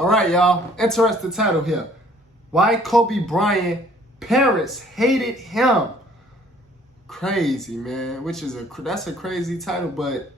All right, y'all. Interesting title here. Why Kobe Bryant parents hated him. Crazy, man. That's a crazy title, but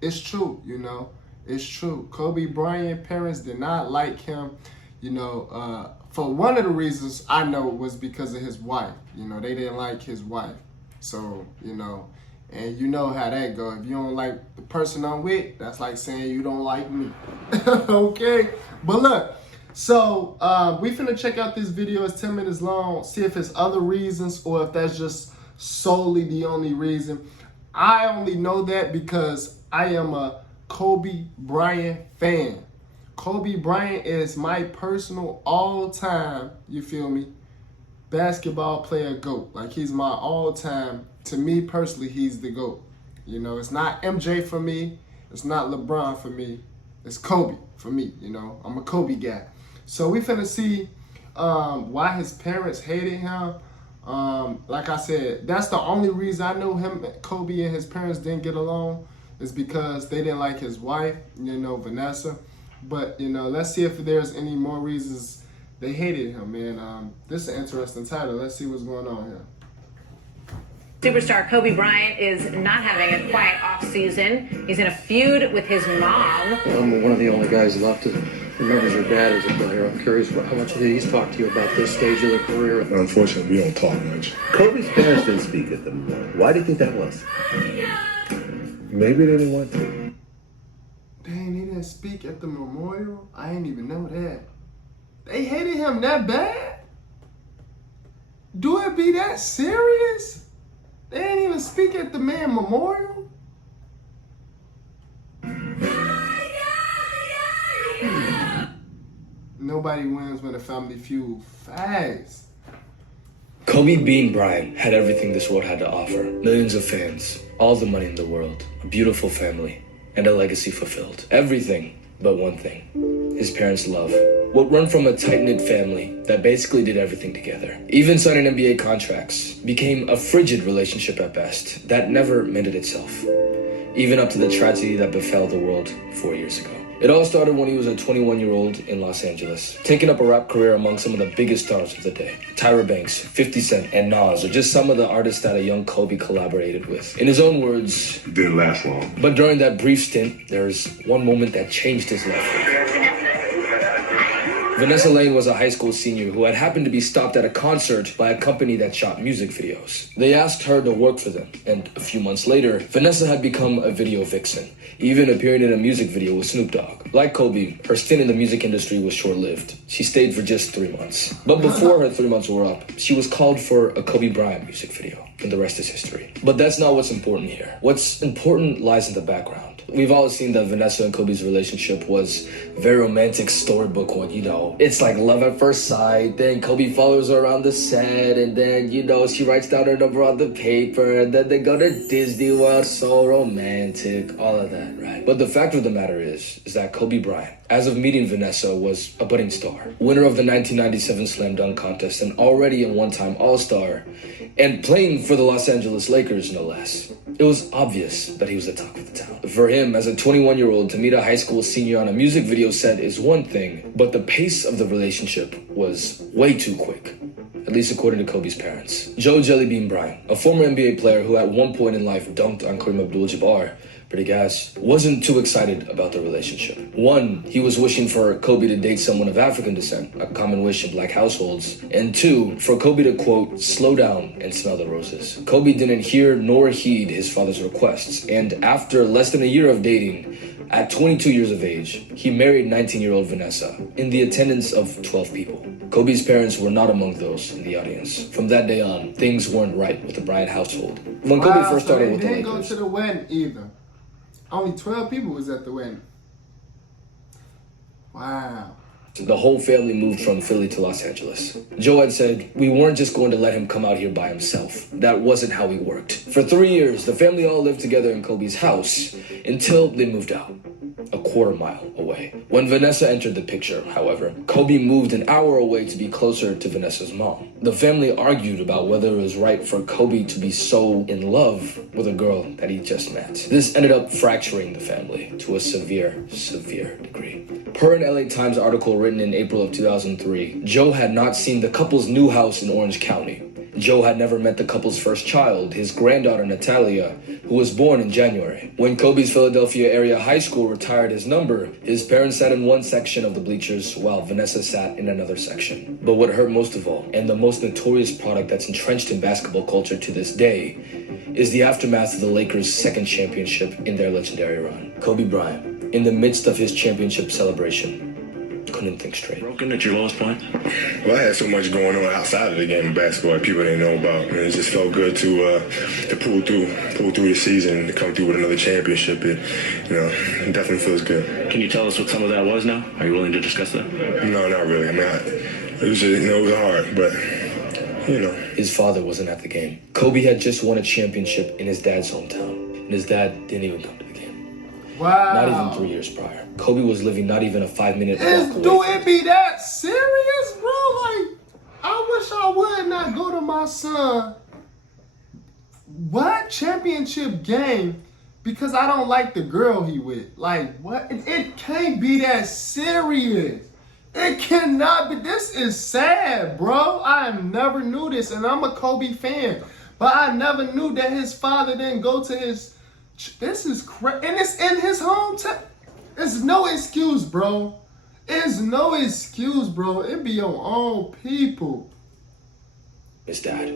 it's true, you know. It's true. Kobe Bryant parents did not like him, you know. For one of the reasons I know was because of his wife. You know, they didn't like his wife. So, you know, and you know how that go. If you don't like the person I'm with, that's like saying you don't like me. Okay? But look, so we finna check out this video. It's 10 minutes long. See if it's other reasons or if that's just solely the only reason. I only know that because I am a Kobe Bryant fan. Kobe Bryant is my personal all-time, you feel me, basketball player GOAT. Like, he's my all-time, to me personally, he's the GOAT. You know, it's not MJ for me, it's not LeBron for me, it's Kobe for me, you know. I'm a Kobe guy. So we finna see why his parents hated him. Like I said, that's the only reason I know him, Kobe and his parents didn't get along, is because they didn't like his wife, you know, Vanessa. But, you know, let's see if there's any more reasons they hated him, man. This is an interesting title. Let's see what's going on here. Superstar Kobe Bryant is not having a quiet off-season. He's in a feud with his mom. I'm one of the only guys left that remembers your dad as a player. I'm curious how much did he talk to you about this stage of their career? Unfortunately, we don't talk much. Kobe's parents didn't speak at the memorial. Why do you think that was? Maybe they didn't want to. Dang, he didn't speak at the memorial? I didn't even know that. They hated him that bad? Do it be that serious? They didn't even speak at the man memorial? Nobody wins when a family feud fast. Kobe Bean Bryant had everything this world had to offer. Millions of fans, all the money in the world, a beautiful family, and a legacy fulfilled. Everything but one thing: his parents' love. What run from a tight-knit family that basically did everything together. Even signing NBA contracts became a frigid relationship at best that never mended itself, even up to the tragedy that befell the world 4 years ago. It all started when he was a 21-year-old in Los Angeles, taking up a rap career among some of the biggest stars of the day. Tyra Banks, 50 Cent, and Nas are just some of the artists that a young Kobe collaborated with. In his own words, It didn't last long. but during that brief stint, there's one moment that changed his life. Vanessa Lane was a high school senior who had happened to be stopped at a concert by a company that shot music videos. They asked her to work for them, and a few months later, Vanessa had become a video vixen, even appearing in a music video with Snoop Dogg. Like Kobe, her stint in the music industry was short-lived. She stayed for just 3 months. But before her 3 months were up, she was called for a Kobe Bryant music video, and the rest is history. But that's not what's important here. What's important lies in the background. We've all seen that Vanessa and Kobe's relationship was very romantic storybook one, you know. It's like love at first sight, then Kobe follows her around the set, and then, you know, she writes down her number on the paper, and then they go to Disney World, so romantic, all of that, right? But the fact of the matter is that Kobe Bryant, as of meeting Vanessa, was a budding star. Winner of the 1997 Slam Dunk Contest, and already a one-time All-Star, and playing for the Los Angeles Lakers, no less. It was obvious that he was the talk of the town. For him, as a 21-year-old, to meet a high school senior on a music video set is one thing, but the pace of the relationship was way too quick, at least according to Kobe's parents. Joe Jellybean Bryant, a former NBA player who at one point in life dunked on Kareem Abdul-Jabbar, pretty gas, wasn't too excited about the relationship. One, he was wishing for Kobe to date someone of African descent, a common wish in black households. And two, for Kobe to, quote, slow down and smell the roses. Kobe didn't hear nor heed his father's requests, and after less than a year of dating, at 22 years of age, he married 19-year-old Vanessa in the attendance of 12 people. Kobe's parents were not among those in the audience. From that day on, things weren't right with the Bryant household. When Kobe first started with the Lakers, they didn't go to the wedding either. Only 12 people was at the wedding. Wow. the whole family moved from Philly to Los Angeles. Joe had said, we weren't just going to let him come out here by himself. That wasn't how he worked. For 3 years, the family all lived together in Kobe's house until they moved out. a quarter mile away. When Vanessa entered the picture, however, Kobe moved an hour away to be closer to Vanessa's mom. The family argued about whether it was right for Kobe to be so in love with a girl that he just met. This ended up fracturing the family to a severe degree. Per an LA Times article written in April of 2003, Joe had not seen the couple's new house in Orange County. Joe had never met the couple's first child, his granddaughter Natalia, who was born in January. When Kobe's Philadelphia area high school retired his number, his parents sat in one section of the bleachers while Vanessa sat in another section. But what hurt most of all, and the most notorious product that's entrenched in basketball culture to this day, is the aftermath of the Lakers' second championship in their legendary run. Kobe Bryant, in the midst of his championship celebration, couldn't think straight. Broken at your lowest point? Well, I had so much going on outside of the game of basketball that people didn't know about. And it just felt good to pull through the season and to come through with another championship. It definitely feels good. Can you tell us what some of that was now? Are you willing to discuss that? No, not really. I mean, it was hard, but His father wasn't at the game. Kobe had just won a championship in his dad's hometown, and his dad didn't even come to the game. Wow. Not even 3 years prior. Kobe was living not even a 5-minute walk away. Do it be that serious, bro? Like, I wish I would not go to my son. What? Championship game? Because I don't like the girl he with. Like, what? It can't be that serious. It cannot be. This is sad, bro. I never knew this, and I'm a Kobe fan. But I never knew that his father didn't go to his... This is crazy. And it's in his hometown. There's no excuse, bro. There's no excuse, bro. It be your own people. His dad,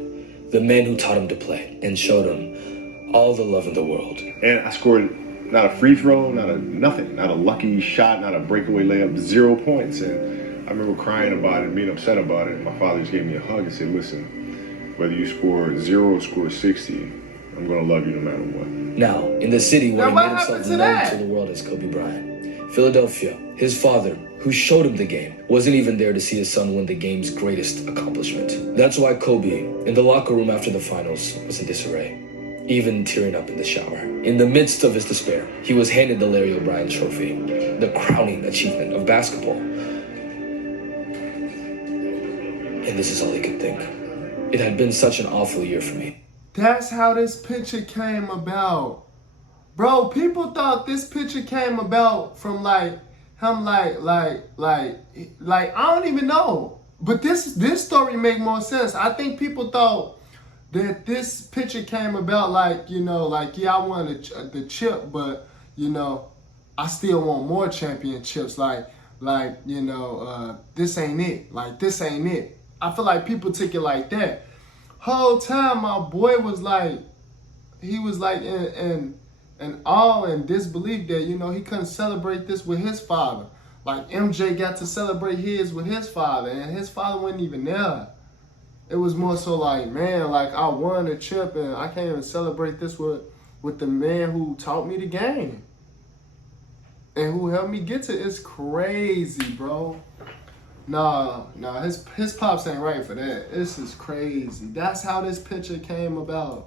the man who taught him to play and showed him all the love in the world. And I scored not a free throw, nothing, not a lucky shot, not a breakaway layup, 0 points. And I remember crying about it, being upset about it. My father just gave me a hug and said, listen, whether you score 0 or score 60, I'm going to love you no matter what. Now, in the city where he Now, made what himself happened to known that? to the world as Kobe Bryant, Philadelphia, his father, who showed him the game, wasn't even there to see his son win the game's greatest accomplishment. That's why Kobe, in the locker room after the finals, was in disarray, even tearing up in the shower. In the midst of his despair, he was handed the Larry O'Brien Trophy, the crowning achievement of basketball. And this is all he could think. It had been such an awful year for me. That's how this picture came about. Bro, people thought this picture came about from like him like I don't even know. But this story make more sense. I think people thought that this picture came about like, yeah, I won the chip, but I still want more championships. This ain't it. Like, this ain't it. I feel like people took it like that. Whole time my boy was like, he was like in awe and disbelief that, he couldn't celebrate this with his father. Like MJ got to celebrate his with his father, and his father wasn't even there. It was more so like, man, like I won a chip and I can't even celebrate this with the man who taught me the game. And who helped me get to it. It's crazy, bro. Nah, his pops ain't right for that. This is crazy. That's how this picture came about.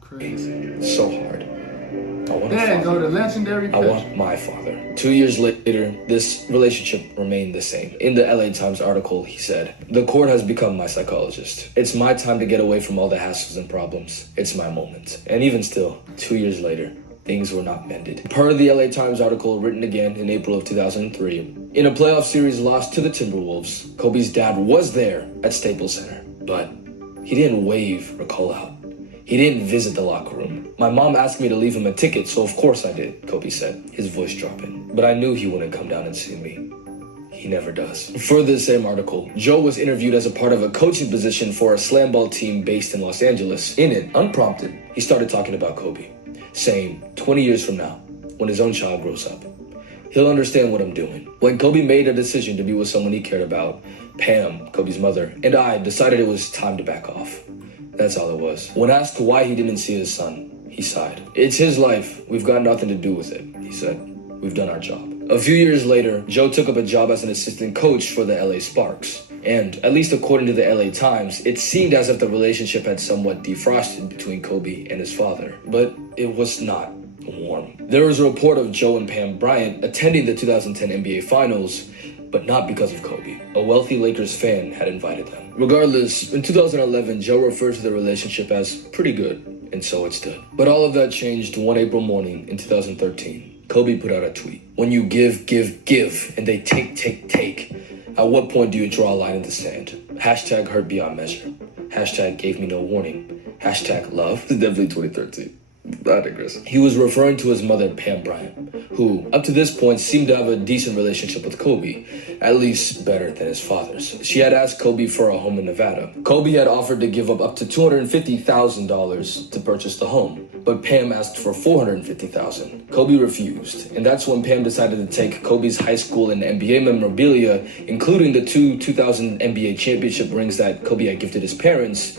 Crazy. So hard. I want a There you father. go, the legendary I picture. want my father. 2 years later, this relationship remained the same. In the LA Times article, he said, "The court has become my psychologist. It's my time to get away from all the hassles and problems. It's my moment." And even still, 2 years later, things were not mended. Per the LA Times article written again in April of 2003, in a playoff series lost to the Timberwolves, Kobe's dad was there at Staples Center, but he didn't wave or call out. He didn't visit the locker room. "My mom asked me to leave him a ticket, so of course I did," Kobe said, his voice dropping. "But I knew he wouldn't come down and see me. He never does." For the same article, Joe was interviewed as a part of a coaching position for a slam ball team based in Los Angeles. In it, unprompted, he started talking about Kobe, saying, 20 years from now, when his own child grows up, he'll understand what I'm doing. When Kobe made a decision to be with someone he cared about, Pam, Kobe's mother, and I decided it was time to back off. That's all it was. When asked why he didn't see his son, he sighed. "It's his life. We've got nothing to do with it," he said. "We've done our job." A few years later, Joe took up a job as an assistant coach for the LA Sparks. And, at least according to the LA Times, it seemed as if the relationship had somewhat defrosted between Kobe and his father. But it was not. There was a report of Joe and Pam Bryant attending the 2010 NBA Finals, but not because of Kobe. A wealthy Lakers fan had invited them. Regardless, in 2011, Joe referred to the relationship as pretty good, and so it stood. But all of that changed one April morning in 2013. Kobe put out a tweet. When you give, and they take, at what point do you draw a line in the sand? Hashtag hurt beyond measure. Hashtag gave me no warning. Hashtag love. Definitely 2013. I digress. He was referring to his mother, Pam Bryant, who, up to this point, seemed to have a decent relationship with Kobe, at least better than his father's. She had asked Kobe for a home in Nevada. Kobe had offered to give up to $250,000 to purchase the home, but Pam asked for $450,000. Kobe refused, and that's when Pam decided to take Kobe's high school and NBA memorabilia, including the 2000 NBA championship rings that Kobe had gifted his parents,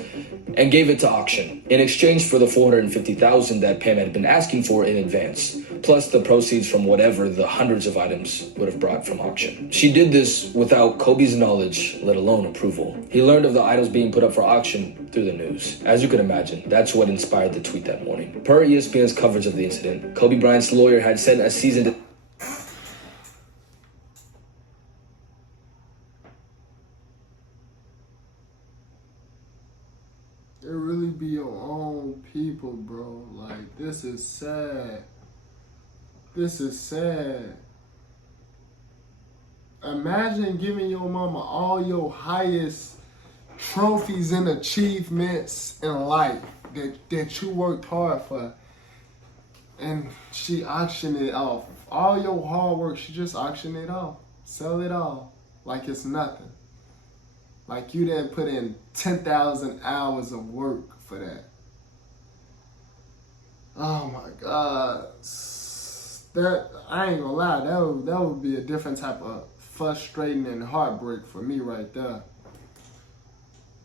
and gave it to auction in exchange for the $450,000 that Pam had been asking for in advance, plus the proceeds from whatever the hundreds of items would have brought from auction. She did this without Kobe's knowledge, let alone approval. He learned of the items being put up for auction through the news. As you can imagine, that's what inspired the tweet that morning. Per ESPN's coverage of the incident, Kobe Bryant's lawyer had sent a seasoned It really be your own people, bro. Like, this is sad. This is sad. Imagine giving your mama all your highest trophies and achievements in life that you worked hard for. And she auctioned it off. All your hard work, she just auctioned it off. Sell it all like it's nothing. Like you didn't put in 10,000 hours of work for that. Oh my God. That, I ain't gonna lie, that would be a different type of frustrating and heartbreak for me right there.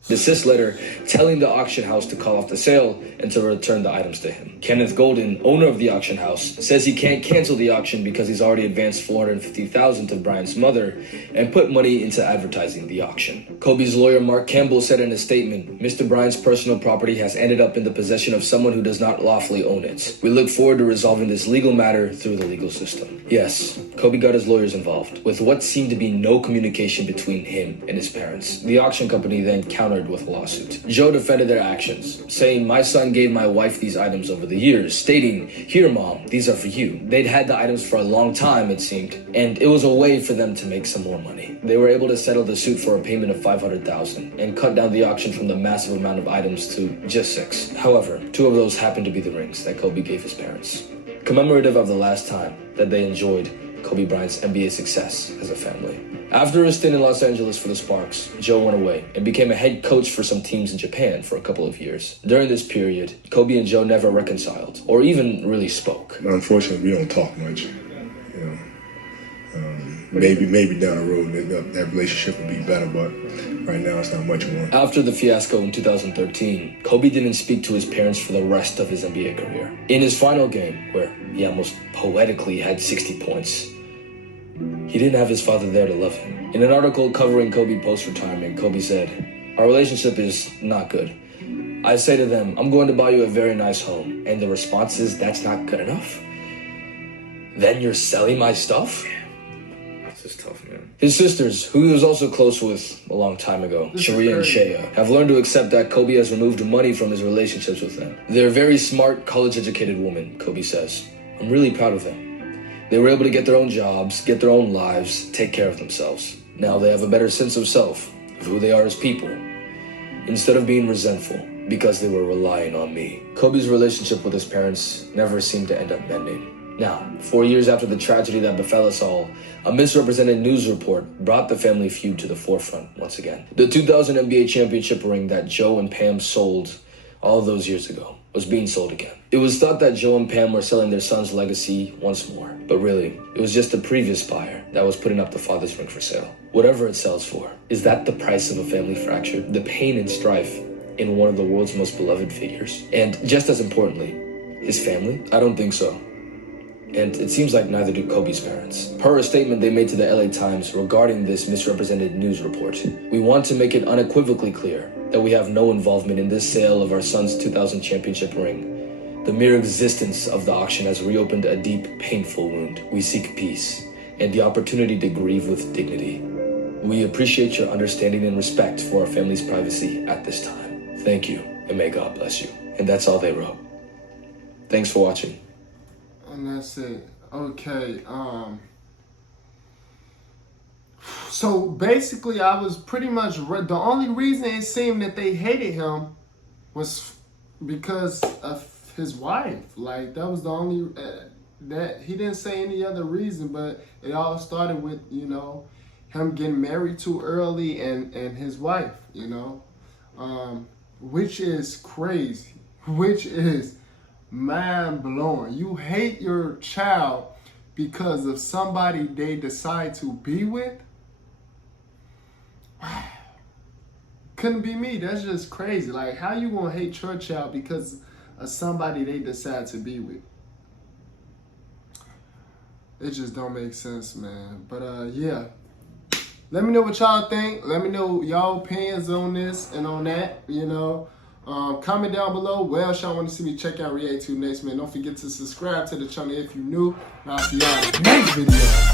desist letter telling the auction house to call off the sale and to return the items to him. Kenneth Golden, owner of the auction house, says he can't cancel the auction because he's already advanced $450,000 to Bryant's mother and put money into advertising the auction. Kobe's lawyer Mark Campbell said in a statement, "Mr. Bryant's personal property has ended up in the possession of someone who does not lawfully own it. We look forward to resolving this legal matter through the legal system." Yes, Kobe got his lawyers involved, with what seemed to be no communication between him and his parents. The auction company then countered with a lawsuit. Joe defended their actions, saying, "My son gave my wife these items over the years, stating, 'Here, Mom, these are for you.' They'd had the items for a long time, it seemed, and it was a way for them to make some more money. They were able to settle the suit for a payment of $500,000 and cut down the auction from the massive amount of items to just 6. However, 2 of those happened to be the rings that Kobe gave his parents, commemorative of the last time that they enjoyed Kobe Bryant's NBA success as a family. After his stint in Los Angeles for the Sparks, Joe went away and became a head coach for some teams in Japan for a couple of years. During this period, Kobe and Joe never reconciled or even really spoke. Unfortunately, we don't talk much. You know, maybe down the road that relationship will be better, but right now it's not much more. After the fiasco in 2013, Kobe didn't speak to his parents for the rest of his NBA career. In his final game, where he almost poetically had 60 points, he didn't have his father there to love him. In an article covering Kobe post-retirement, Kobe said, "Our relationship is not good. I say to them, 'I'm going to buy you a very nice home.' And the response is, 'That's not good enough? Then you're selling my stuff?'" This is tough, man. His sisters, who he was also close with a long time ago, Sharia and Shea, have learned to accept that Kobe has removed money from his relationships with them. They're very smart, college-educated women, Kobe says. "I'm really proud of them. They were able to get their own jobs, get their own lives, take care of themselves. Now they have a better sense of self, of who they are as people, instead of being resentful because they were relying on me." Kobe's relationship with his parents never seemed to end up mending. Now, 4 years after the tragedy that befell us all, a misrepresented news report brought the family feud to the forefront once again. The 2000 NBA championship ring that Joe and Pam sold all those years ago was being sold again. It was thought that Joe and Pam were selling their son's legacy once more, but really, it was just the previous buyer that was putting up the father's ring for sale. Whatever it sells for, is that the price of a family fracture? The pain and strife in one of the world's most beloved figures? And just as importantly, his family? I don't think so. And it seems like neither do Kobe's parents. Per a statement they made to the LA Times regarding this misrepresented news report, "We want to make it unequivocally clear that we have no involvement in this sale of our son's 2000 championship ring. The mere existence of the auction has reopened a deep, painful wound. We seek peace and the opportunity to grieve with dignity. We appreciate your understanding and respect for our family's privacy at this time. Thank you, and may God bless you. And that's all they wrote. Thanks for watching. And that's it. Okay, so basically I was pretty much, the only reason it seemed that they hated him was because of his wife. Like, that was the only, that he didn't say any other reason, but it all started with, you know, him getting married too early and his wife, you know, which is crazy, which is mind-blowing. You hate your child because of somebody they decide to be with? Wow. Couldn't be me. That's just crazy. Like, how you gonna hate your child because of somebody they decide to be with? It just don't make sense, man. But yeah. Let me know what y'all think. Let me know y'all opinions on this and on that, you know. Comment down below what else y'all want to see me check out, react to next, man. Don't forget to subscribe to the channel if you're new. And I'll see y'all in the next video.